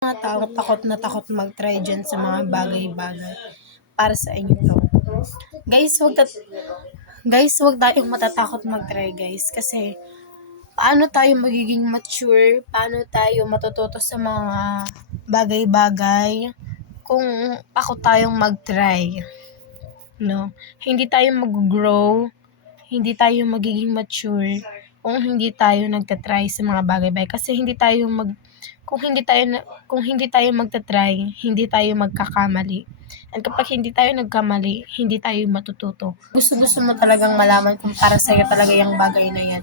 Mga tao takot mag-try dyan sa mga bagay-bagay. Para sa inyo to. Guys, wag tayong matatakot mag-try, guys. Kasi, paano tayo magiging mature? Paano tayo matututo sa mga bagay-bagay kung takot tayong mag-try? No? Hindi tayo mag-grow, hindi tayo magiging mature kung hindi tayo nagtatry sa mga bagay-bagay. Kasi kung hindi tayo magta-try, hindi tayo magkakamali. At kapag hindi tayo nagkamali, hindi tayo matututo. Gusto mo talagang malaman kung para sa'yo talaga yung bagay na yan.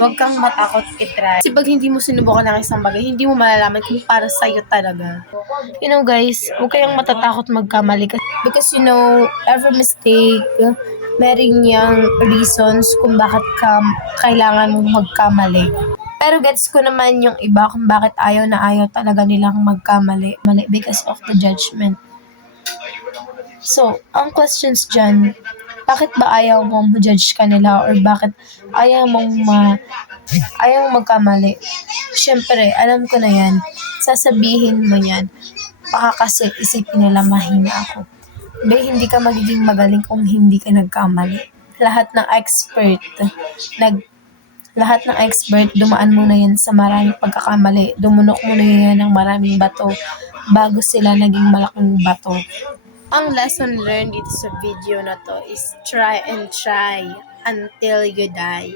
Huwag kang matakot i-try. Kasi pag hindi mo sinubukan ng isang bagay, hindi mo malalaman kung para sa'yo talaga. Guys, huwag kayong matatakot magkamali. Because every mistake, meron niyang reasons kung bakit kailangan mong magkamali. Pero gets ko naman yung iba kung bakit ayaw talaga nilang magkamali because of the judgment. So, ang questions dyan, bakit ba ayaw mong ma-judge ka nila or bakit ayaw mong magkamali? Siyempre, alam ko na yan. Sasabihin mo yan. Baka kasi isipin nila mahina ako. Hindi ka magiging magaling kung hindi ka nagkamali. Lahat ng expert, dumaan muna yan sa maraming pagkakamali. Dumunok muna yan ng maraming bato bago sila naging malaking bato. Ang lesson learned dito sa video na to is try and try until you die.